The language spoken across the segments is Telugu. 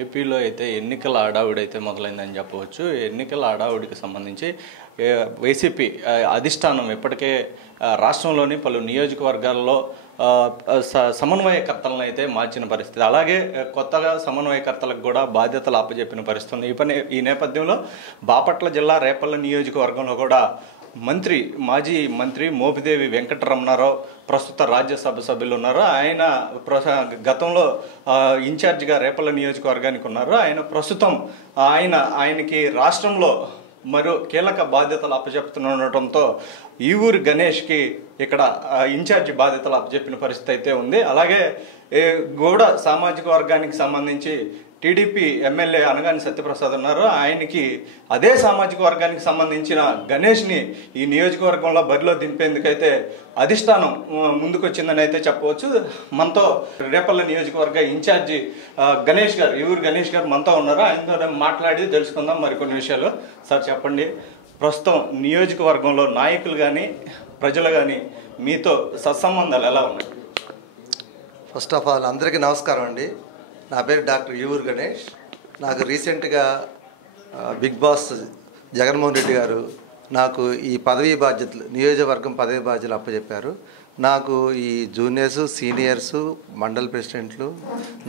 ఏపీలో అయితే ఎన్నికల హడావుడి అయితే మొదలైందని చెప్పవచ్చు. ఎన్నికల హడావుడికి సంబంధించి వైసీపీ అధిష్టానం ఇప్పటికే రాష్ట్రంలోని పలు నియోజకవర్గాల్లో సమన్వయకర్తలను అయితే మార్చిన పరిస్థితి. అలాగే కొత్తగా సమన్వయకర్తలకు కూడా బాధ్యతలు అప్పచెప్పిన పరిస్థితి. ఈ నేపథ్యంలో బాపట్ల జిల్లా రేపల్ల నియోజకవర్గంలో కూడా మాజీ మంత్రి మోపిదేవి వెంకటరమణారావు ప్రస్తుత రాజ్యసభ సభ్యులు ఉన్నారు. ఆయన గతంలో ఇన్ఛార్జిగా రేపల్ల నియోజకవర్గానికి ఉన్నారు. ఆయన ప్రస్తుతం ఆయనకి రాష్ట్రంలో మరో కీలక బాధ్యతలు అప్పచెప్తుండటంతో ఈవూరి గణేష్కి ఇక్కడ ఇన్ఛార్జి బాధ్యతలు అప్పచెప్పిన పరిస్థితి అయితే ఉంది. అలాగే గౌడ సామాజిక వర్గానికి సంబంధించి టీడీపీ ఎమ్మెల్యే అనగాని సత్యప్రసాద్ ఉన్నారు. ఆయనకి అదే సామాజిక వర్గానికి సంబంధించిన గణేష్ని ఈ నియోజకవర్గంలో బరిలో దింపేందుకైతే అధిష్టానం ముందుకొచ్చిందని అయితే చెప్పవచ్చు. మనతో రేపల్ల నియోజకవర్గ ఇన్ఛార్జి గణేష్ గారు, ఈవూరి గణేష్ గారు మనతో ఉన్నారు. ఆయనతో మాట్లాడి తెలుసుకుందాం మరికొన్ని విషయాలు. సార్ చెప్పండి, ప్రస్తుతం నియోజకవర్గంలో నాయకులు కానీ ప్రజలు కానీ మీతో సత్సంబంధాలు ఎలా ఉన్నాయి? ఫస్ట్ ఆఫ్ ఆల్ అందరికీ నమస్కారం అండి. నా పేరు డాక్టర్ ఈవూరి గణేష్. నాకు రీసెంట్గా బిగ్ బాస్ జగన్మోహన్ రెడ్డి గారు నాకు ఈ పదవీ బాధ్యతలు, నియోజకవర్గం పదవీ బాధ్యతలు అప్పచెప్పారు. నాకు ఈ జూనియర్స్, సీనియర్స్, మండల ప్రెసిడెంట్లు,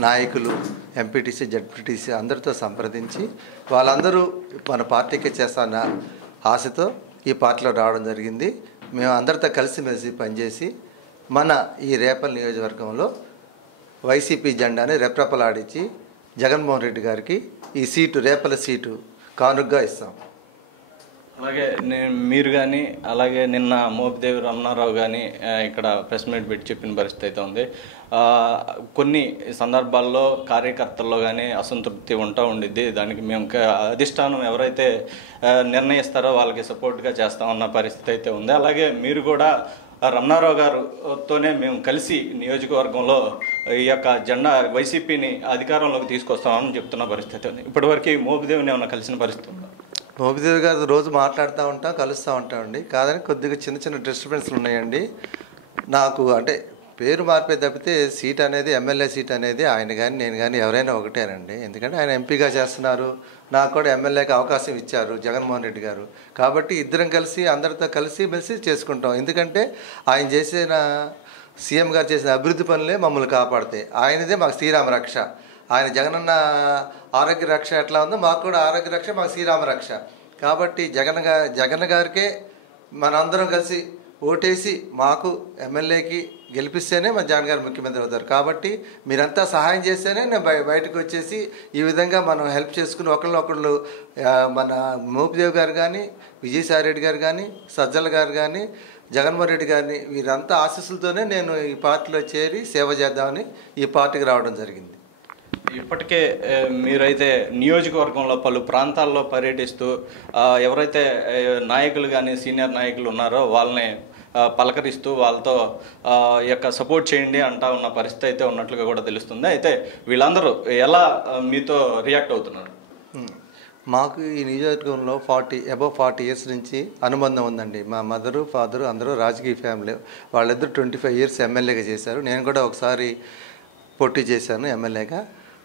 నాయకులు, ఎంపీటీసీ, జడ్పీటీసీ అందరితో సంప్రదించి వాళ్ళందరూ మన పార్టీకి చేస్తాన్న ఆశతో ఈ పార్టీలో రావడం జరిగింది. మేము అందరితో కలిసిమెలిసి పనిచేసి మన ఈ రేపల్ నియోజకవర్గంలో వైసీపీ జెండాని రెప్రెపలాడించి జగన్మోహన్ రెడ్డి గారికి ఈ సీటు, రేపల సీటు కానుగ్గా ఇస్తాం. అలాగే మీరు కానీ, అలాగే నిన్న మోపిదేవి రమణారావు కానీ ఇక్కడ ప్రెస్ మీట్ పెట్టి చెప్పిన పరిస్థితి అయితే ఉంది. కొన్ని సందర్భాల్లో కార్యకర్తల్లో కానీ అసంతృప్తి ఉండిద్ది. దానికి మేము అధిష్టానం ఎవరైతే నిర్ణయిస్తారో వాళ్ళకి సపోర్ట్గా చేస్తామన్న పరిస్థితి అయితే ఉంది. అలాగే మీరు కూడా రమణారావు గారితోనే మేము కలిసి నియోజకవర్గంలో ఈ యొక్క జెండా వైసీపీని అధికారంలోకి తీసుకొస్తామని చెప్తున్న పరిస్థితి ఉంది. ఇప్పటివరకు మోపిదేవిని ఏమైనా కలిసిన పరిస్థితి ఉందా? మోపిదేవి గారు రోజు మాట్లాడుతూ ఉంటాం, కలుస్తూ ఉంటామండి. కాదని కొద్దిగా చిన్న డిస్టర్బెన్స్లు ఉన్నాయండి. నాకు అంటే పేరు మార్పే తప్పితే సీట్ అనేది, ఎమ్మెల్యే సీట్ అనేది ఆయన కానీ నేను కానీ ఎవరైనా ఒకటేనండి. ఎందుకంటే ఆయన ఎంపీగా చేస్తున్నారు, నాకు కూడా ఎమ్మెల్యేకి అవకాశం ఇచ్చారు జగన్మోహన్ రెడ్డి గారు. కాబట్టి ఇద్దరం కలిసి అందరితో కలిసి మెలిసి చేసుకుంటాం. ఎందుకంటే ఆయన చేసిన, సీఎం గారు చేసిన అభివృద్ధి పనులే మమ్మల్ని కాపాడతాయి. ఆయనదే మాకు శ్రీరామ రక్ష. ఆయన జగనన్న ఆరోగ్య రక్ష ఎట్లా ఉందో మాకు కూడా ఆరోగ్య రక్ష, మాకు శ్రీరామ రక్ష. కాబట్టి జగన్ గారికే మనందరం కలిసి ఓటేసి మాకు ఎమ్మెల్యేకి గెలిపిస్తేనే మన జగన్ గారు ముఖ్యమంత్రి అవుతారు. కాబట్టి మీరంతా సహాయం చేస్తేనే నేను బయటకు వచ్చేసి ఈ విధంగా మనం హెల్ప్ చేసుకుని ఒకళ్ళు మన మోపిదేవి గారు కానీ, విజయసాయి రెడ్డి గారు కానీ, సజ్జల గారు కానీ, జగన్మోహన్ రెడ్డి గారిని వీరంతా ఆశీస్సులతోనే నేను ఈ పార్టీలో చేరి సేవ చేద్దామని ఈ పార్టీకి రావడం జరిగింది. ఇప్పటికే మీరైతే నియోజకవర్గంలో పలు ప్రాంతాల్లో పర్యటిస్తూ ఎవరైతే నాయకులు కానీ సీనియర్ నాయకులు ఉన్నారో వాళ్ళని పలకరిస్తూ వాళ్ళతో యొక్క సపోర్ట్ చేయండి అంటా ఉన్న పరిస్థితి అయితే ఉన్నట్లుగా కూడా తెలుస్తుంది. అయితే వీళ్ళందరూ ఎలా మీతో రియాక్ట్ అవుతున్నారు? మాకు ఈ నియోజకవర్గంలో అబవ్ 40 ఇయర్స్ నుంచి అనుబంధం ఉందండి. మా మదరు, ఫాదరు అందరూ రాజకీయ ఫ్యామిలీ. వాళ్ళిద్దరు 25 ఇయర్స్ ఎమ్మెల్యేగా చేశారు. నేను కూడా ఒకసారి పోటీ చేశాను ఎమ్మెల్యేగా.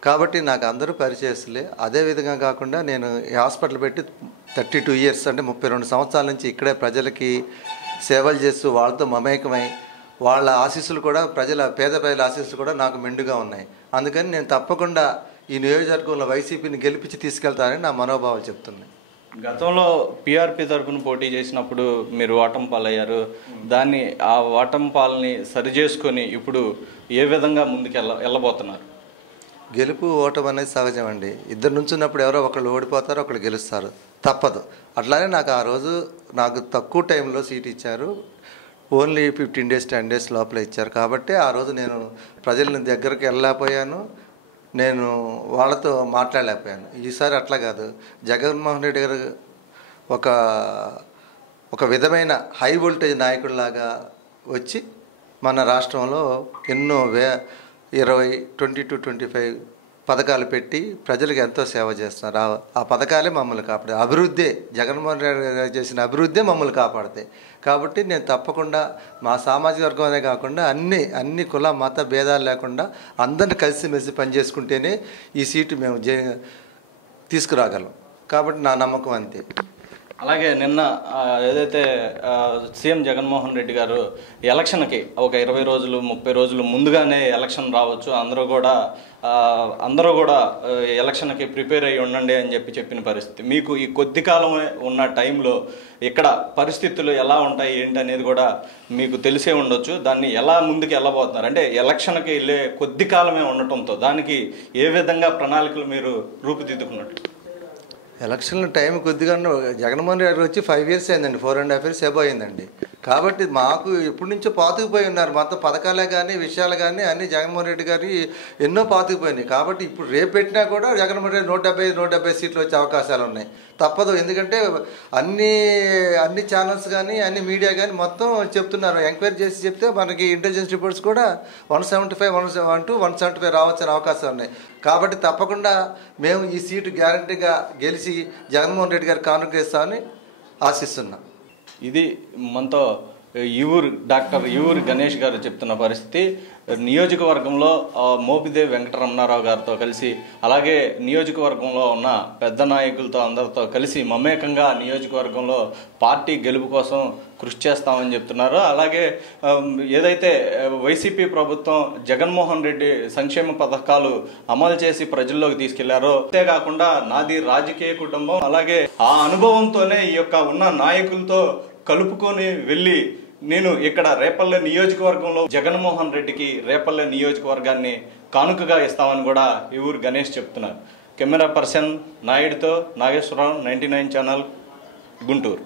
కాబట్టి నాకు అందరూ పరిచయస్తులే. అదేవిధంగా కాకుండా నేను ఈ హాస్పిటల్ పెట్టి 32 ఇయర్స్ అంటే 32 సంవత్సరాల నుంచి ఇక్కడే ప్రజలకి సేవలు చేస్తూ వాళ్ళతో మమేకమై వాళ్ళ ఆశీస్సులు కూడా పేద ప్రజల ఆశీస్సులు కూడా నాకు మెండుగా ఉన్నాయి. అందుకని నేను తప్పకుండా ఈ నియోజకవర్గంలో వైసీపీని గెలిపించి తీసుకెళ్తానని నా మనోభావాలు చెప్తున్నాయి. గతంలో పీఆర్పీ తరఫున పోటీ చేసినప్పుడు మీరు ఓటమి పాలయ్యారు. ఆ ఓటమి పాలని సరిచేసుకొని ఇప్పుడు ఏ విధంగా ముందుకు వెళ్ళబోతున్నారు? గెలుపు ఓటమి అనేది సహజం అండి. ఇద్దరు నుంచున్నప్పుడు ఎవరో ఒకళ్ళు ఓడిపోతారు, ఒకళ్ళు గెలుస్తారు, తప్పదు. అట్లానే నాకు ఆ రోజు నాకు తక్కువ టైంలో సీట్ ఇచ్చారు. ఓన్లీ 15 డేస్ 10 డేస్ లోపల ఇచ్చారు. కాబట్టి ఆ రోజు నేను ప్రజల దగ్గరికి వెళ్ళలేకపోయాను, నేను వాళ్ళతో మాట్లాడలేకపోయాను. ఈసారి అట్లా కాదు. జగన్మోహన్ రెడ్డి గారు ఒక విధమైన హై వోల్టేజ్ నాయకుడిలాగా వచ్చి మన రాష్ట్రంలో ఎన్నో 20 to 25 పథకాలు పెట్టి ప్రజలకు ఎంతో సేవ చేస్తున్నారు. ఆ పథకాలే మమ్మల్ని కాపాడు. అభివృద్ధి జగన్మోహన్ రెడ్డి గారు చేసిన అభివృద్ధి మమ్మల్ని కాపాడుతాయి. కాబట్టి నేను తప్పకుండా మా సామాజిక వర్గం కాకుండా అన్ని కుల మత భేదాలు లేకుండా అందరిని కలిసిమెలిసి పనిచేసుకుంటేనే ఈ సీటు మేము తీసుకురాగలం. కాబట్టి నా నమ్మకం అంతే. అలాగే నిన్న ఏదైతే సీఎం జగన్మోహన్ రెడ్డి గారు ఎలక్షన్కి ఒక 20 రోజులు 30 రోజులు ముందుగానే ఎలక్షన్ రావచ్చు, అందరూ కూడా ఎలక్షన్కి ప్రిపేర్ అయ్యి ఉండండి అని చెప్పిన పరిస్థితి. మీకు ఈ కొద్ది కాలమే ఉన్న టైంలో ఇక్కడ పరిస్థితులు ఎలా ఉంటాయి ఏంటి అనేది కూడా మీకు తెలిసే ఉండొచ్చు. దాన్ని ఎలా ముందుకు వెళ్ళబోతున్నారు అంటే ఎలక్షన్కి వెళ్ళే కొద్ది కాలమే ఉండటంతో దానికి ఏ విధంగా ప్రణాళికలు మీరు రూపుదిద్దుకున్నట్టు? ఎలక్షన్ల టైం కొద్దిగా జగన్మోహన్ రెడ్డి వచ్చి 5 years అయిందండి, 4.5 years ఎబో అయిందండి. కాబట్టి మాకు ఎప్పటి నుంచో పాతుకుపోయి ఉన్నారు. మొత్తం పథకాలే కానీ విషయాలు కానీ అన్నీ జగన్మోహన్ రెడ్డి గారి ఎన్నో పాతుకుపోయినాయి. కాబట్టి ఇప్పుడు రేపు పెట్టినా కూడా జగన్మోహన్ రెడ్డి 170 సీట్లు వచ్చే అవకాశాలు ఉన్నాయి. తప్పదు. ఎందుకంటే అన్ని ఛానల్స్ కానీ అన్ని మీడియా కానీ మొత్తం చెప్తున్నారు. ఎంక్వైరీ చేసి చెప్తే మనకి ఇంటెలిజెన్స్ రిపోర్ట్స్ కూడా 175, 175 రావచ్చని అవకాశాలు ఉన్నాయి. కాబట్టి తప్పకుండా మేము ఈ సీటు గ్యారంటీగా గెలిచి జగన్మోహన్ రెడ్డి గారికి కానుకేస్తామని ఆశిస్తున్నాం. ఇది మనతో డాక్టర్ యూరు గణేష్ గారు చెప్తున్న పరిస్థితి. నియోజకవర్గంలో మోపిదేవి వెంకటరమణారావు గారితో కలిసి అలాగే నియోజకవర్గంలో ఉన్న పెద్ద నాయకులతో అందరితో కలిసి మమేకంగా నియోజకవర్గంలో పార్టీ గెలుపు కోసం కృషి చేస్తామని చెప్తున్నారు. అలాగే ఏదైతే వైసీపీ ప్రభుత్వం జగన్మోహన్ రెడ్డి సంక్షేమ పథకాలు అమలు చేసి ప్రజల్లోకి తీసుకెళ్లారో అంతేకాకుండా నాది రాజకీయ కుటుంబం, అలాగే ఆ అనుభవంతోనే ఈ యొక్క ఉన్న నాయకులతో కలుపుకొని వెళ్ళి నేను ఇక్కడ రేపల్లె నియోజకవర్గంలో జగన్మోహన్ రెడ్డికి రేపల్లె నియోజకవర్గాన్ని కానుకగా ఇస్తామని కూడా యూరు గణేష్ చెప్తున్నారు. కెమెరా పర్సన్ నాయుడుతో నాగేశ్వరరావు, 99 ఛానల్, గుంటూరు.